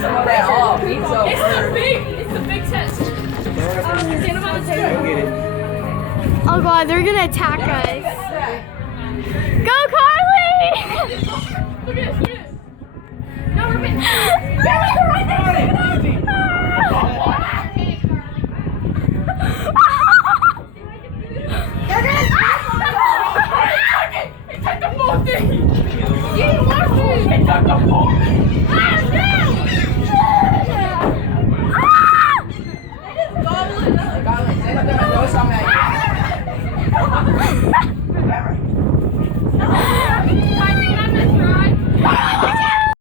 some of that off. It's the big test. Stand up on the table. Oh god, they're gonna attack us. Go Carly! Look at this. No, we're right there.